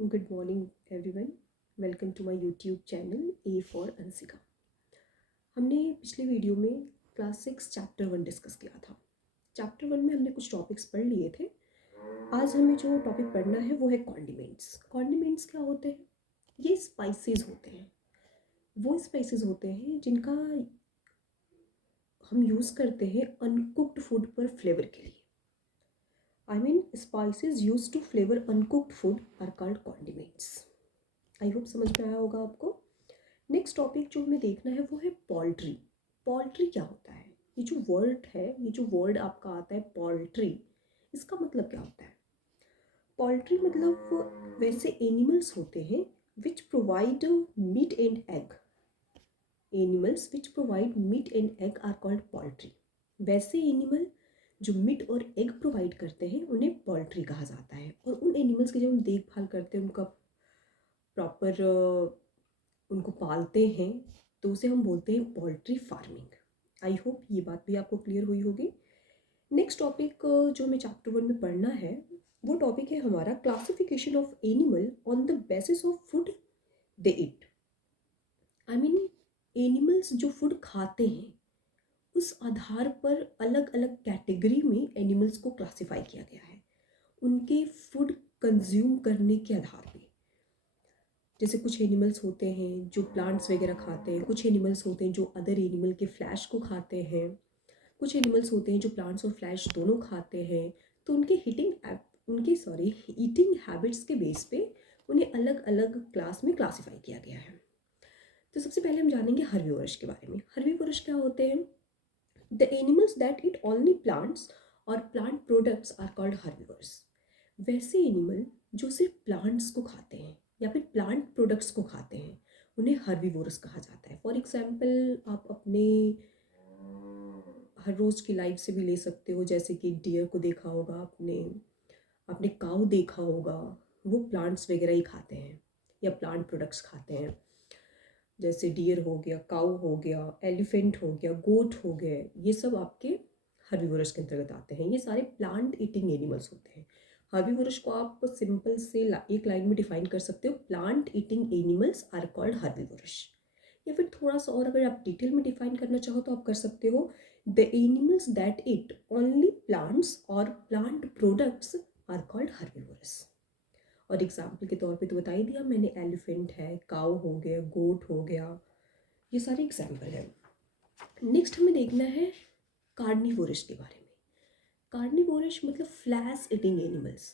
Good morning, everyone. Welcome to my YouTube channel A for Anshika. हमने पिछले video में class 6 chapter 1 discuss किया था। चैप्टर 1 में हमने कुछ टॉपिक्स पढ़ लिए थे। आज हमें जो टॉपिक पढ़ना है वो है कॉन्डिमेंट्स। कॉन्डिमेंट्स क्या होते हैं? ये स्पाइसेस होते हैं। वो स्पाइसेस होते हैं जिनका हम यूज़ करते हैं अनकुक्ड फूड पर फ्लेवर के लिए। Spices use to flavour uncooked food are called condiments. I hope समझ में आया होगा आपको। नेक्स्ट टॉपिक जो हमें देखना है वो है पोल्ट्री। पोल्ट्री क्या होता है? ये जो वर्ड आपका आता है पोल्ट्री, इसका मतलब क्या होता है? पोल्ट्री मतलब वैसे एनिमल्स होते हैं which provide meat and egg. Animals which provide meat and egg are called poultry. वैसे एनिमल जो मीट और एग प्रोवाइड करते हैं उन्हें पोल्ट्री कहा जाता है। और उन एनिमल्स की जब हम देखभाल करते हैं, उनका प्रॉपर उनको पालते हैं, तो उसे हम बोलते हैं पोल्ट्री फार्मिंग। आई होप ये बात भी आपको क्लियर हुई होगी। नेक्स्ट टॉपिक जो हमें चैप्टर 1 में पढ़ना है वो टॉपिक है हमारा classification of animal on the basis of food they it. Animals जो फूड खाते हैं उस आधार पर अलग अलग कैटेगरी में एनिमल्स को क्लासिफाई किया गया है, उनके फूड कंज्यूम करने के आधार पे। जैसे कुछ एनिमल्स होते हैं जो प्लांट्स वगैरह खाते हैं, कुछ एनिमल्स होते हैं जो अदर एनिमल के फ्लैश को खाते हैं, कुछ एनिमल्स होते हैं जो प्लांट्स और फ्लैश दोनों खाते हैं। तो उनके ईटिंग हैबिट्स के बेस पे उन्हें अलग अलग क्लास में क्लासिफाई किया गया है। तो सबसे पहले हम जानेंगे हर्बीवोरस के बारे में। हर्बीवोरस क्या होते हैं? The animals that eat only plants और plant products are called herbivorous. वैसे एनिमल जो सिर्फ प्लांट्स को खाते हैं या फिर प्लांट प्रोडक्ट्स को खाते हैं उन्हें हर्बीवोरस कहा जाता है। फॉर एग्जाम्पल आप अपने हर रोज़ की लाइफ से भी ले सकते हो। जैसे कि डियर को देखा होगा आपने, आपने काऊ देखा होगा, वो प्लांट्स वगैरह ही खाते हैं या प्लांट प्रोडक्ट्स खाते हैं। जैसे डियर हो गया, काऊ हो गया, एलिफेंट हो गया, गोट हो गए, ये सब आपके हर्बीवोरस के अंतर्गत आते हैं। ये सारे प्लांट ईटिंग एनिमल्स होते हैं। हर्बीवोरस को आप सिंपल से एक लाइन में डिफाइन कर सकते हो, plant eating animals are called herbivorous. या फिर थोड़ा सा और अगर आप डिटेल में डिफाइन करना चाहो तो आप कर सकते हो, the animals that eat only plants और plant products are called herbivorous. और एग्जाम्पल के तौर पे तो बता ही दिया मैंने, एलिफेंट है, काऊ हो गया, गोट हो गया, ये सारे एग्जाम्पल हैं। नेक्स्ट हमें देखना है कार्निवोरस के बारे में। कार्निवोरस मतलब फ्लैश ईटिंग एनिमल्स।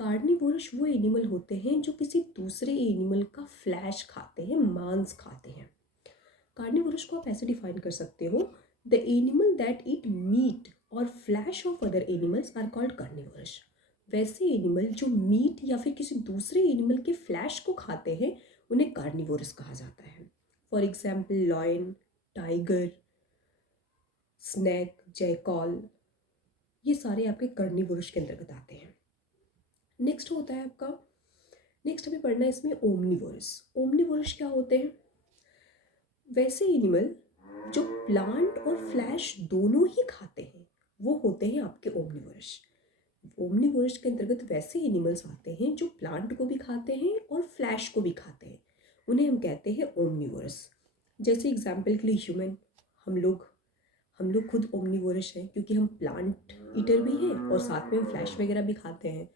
कार्निवोरस वो एनिमल होते हैं जो किसी दूसरे एनिमल का फ्लैश खाते हैं, मांस खाते हैं। कार्निवोरस को आप ऐसे डिफाइन कर सकते हो, the animal that eat meat और flesh of other animals are called carnivorous. वैसे एनिमल जो मीट या फिर किसी दूसरे एनिमल के फ्लैश को खाते हैं उन्हें कार्निवोरस कहा जाता है। For example lion, tiger, snake, jackal, ये सारे आपके कार्निवोरस के अंतर्गत आते हैं। नेक्स्ट होता है आपका, नेक्स्ट हमें पढ़ना है इसमें ओमनिवोरस। ओमनिवोरस क्या होते हैं? वैसे एनिमल जो प्लांट और फ्लैश दोनों ही खाते हैं वो होते हैं आपके ओमनिवोरस। ओमनिवोरस के अंतर्गत वैसे एनिमल्स आते हैं जो प्लांट को भी खाते हैं और फ्लैश को भी खाते हैं, उन्हें हम कहते हैं ओमनिवोरस। जैसे एग्जाम्पल के लिए ह्यूमन, हम लोग खुद ओमनिवोरस हैं क्योंकि हम प्लांट ईटर भी हैं और साथ में हम फ्लैश वगैरह भी खाते हैं,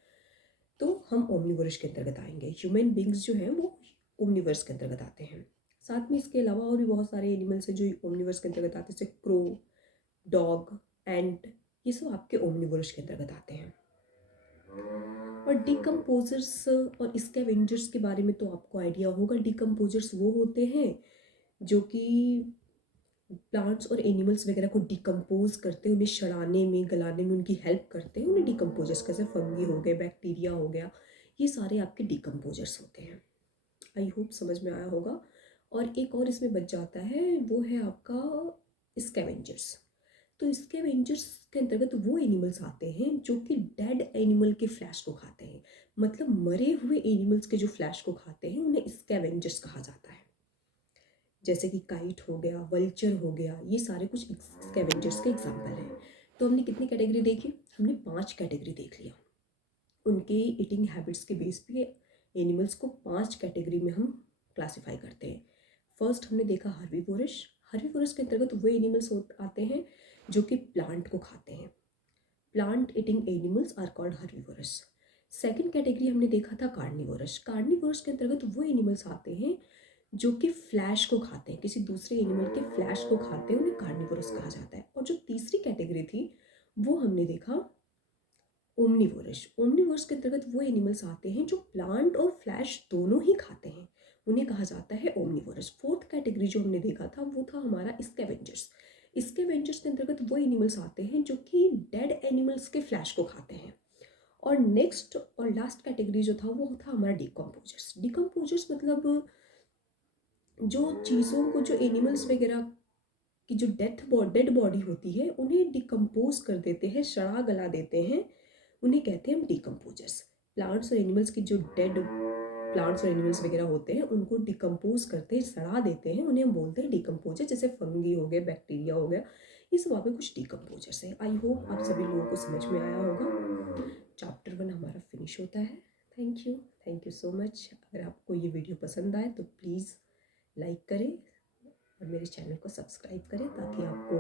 तो हम ओमनिवोरस के अंतर्गत आएंगे। ह्यूमन बींग्स जो हैं वो ओमनिवोरस के अंतर्गत आते हैं। साथ में इसके अलावा और भी बहुत सारे एनिमल्स हैं जो ओमनिवोरस के अंतर्गत आते हैं, जैसे क्रो, डॉग, एंट, ये सब आपके ओमनिवोरस के अंतर्गत आते हैं। और डिकम्पोजर्स और स्कैवेंजर्स के बारे में तो आपको आइडिया होगा। डिकम्पोजर्स वो होते हैं जो कि प्लांट्स और एनिमल्स वगैरह को डिकम्पोज करते हैं, उन्हें सड़ाने में, गलाने में उनकी हेल्प करते हैं, उन्हें डिकम्पोजर्स, कैसे फंगी हो गए, बैक्टीरिया हो गया, ये सारे आपके डिकम्पोजर्स होते हैं। आई होप समझ में आया होगा। और एक और इसमें बच जाता है, वो है आपका स्कैवेंजर्स। तो स्कैवेंजर्स के अंतर्गत वो एनिमल्स आते हैं जो कि डेड एनिमल के फ्लैश को खाते हैं। मतलब मरे हुए एनिमल्स के जो फ्लैश को खाते हैं उन्हें स्कैवेंजर्स कहा जाता है। जैसे कि काइट हो गया, वल्चर हो गया, ये सारे कुछ स्कैवेंजर्स के एग्जाम्पल हैं। तो हमने कितनी कैटेगरी देखी? हमने 5 कैटेगरी देख लिया। उनके ईटिंग हैबिट्स के बेस पे एनिमल्स को 5 कैटेगरी में हम क्लासीफाई करते हैं। फर्स्ट हमने देखा हर्बीवोरस। हर्बीवोरस के अंतर्गत वो एनिमल्स आते हैं जो कि प्लांट को खाते हैं। Plant eating animals are called herbivorous. Second category हमने देखा था कार्निवोरस। कार्निवोरस के अंतर्गत वो एनिमल्स आते हैं जो कि फ्लैश को खाते हैं, किसी दूसरे एनिमल के फ्लैश को खाते हैं, उन्हें कार्निवोरस कहा जाता है। और जो तीसरी कैटेगरी थी वो हमने देखा ओमनिवोरस। ओमनिवोरस के अंतर्गत वो एनिमल्स आते हैं जो प्लांट और फ्लैश दोनों ही खाते हैं, उन्हें कहा जाता है ओमनिवोरस। फोर्थ कैटेगरी जो हमने देखा था वो था हमारा स्कैवेंजर्स। स्कैवेंजर्स के अंतर्गत वो एनिमल्स आते हैं जो कि डेड एनिमल्स के फ्लैश को खाते हैं। और नेक्स्ट और लास्ट कैटेगरी जो था वो था हमारा डिकम्पोजर्स। डिकम्पोजर्स मतलब जो चीज़ों को, जो एनिमल्स वगैरह की जो डेड बॉडी होती है उन्हें डिकम्पोज कर देते हैं, सड़ा गला देते हैं, उन्हें कहते हैं हम डिकम्पोजर्स। प्लांट्स और एनिमल्स की जो डेड प्लांट्स और एनिमल्स वगैरह होते हैं उनको डिकम्पोज करते हैं, सड़ा देते हैं, उन्हें हम बोलते हैं डिकम्पोजर। जैसे फंगी हो गए, बैक्टीरिया हो गया, ये सब आपके कुछ डिकम्पोजर्स हैं। आई होप आप सभी लोगों को समझ में आया होगा। चैप्टर 1 हमारा फिनिश होता है। Thank you so much. अगर आपको ये वीडियो पसंद आए तो प्लीज़ लाइक करें और मेरे चैनल को सब्सक्राइब करें ताकि आपको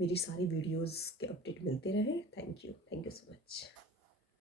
मेरी सारी वीडियोस के अपडेट मिलते रहे। Thank you so much.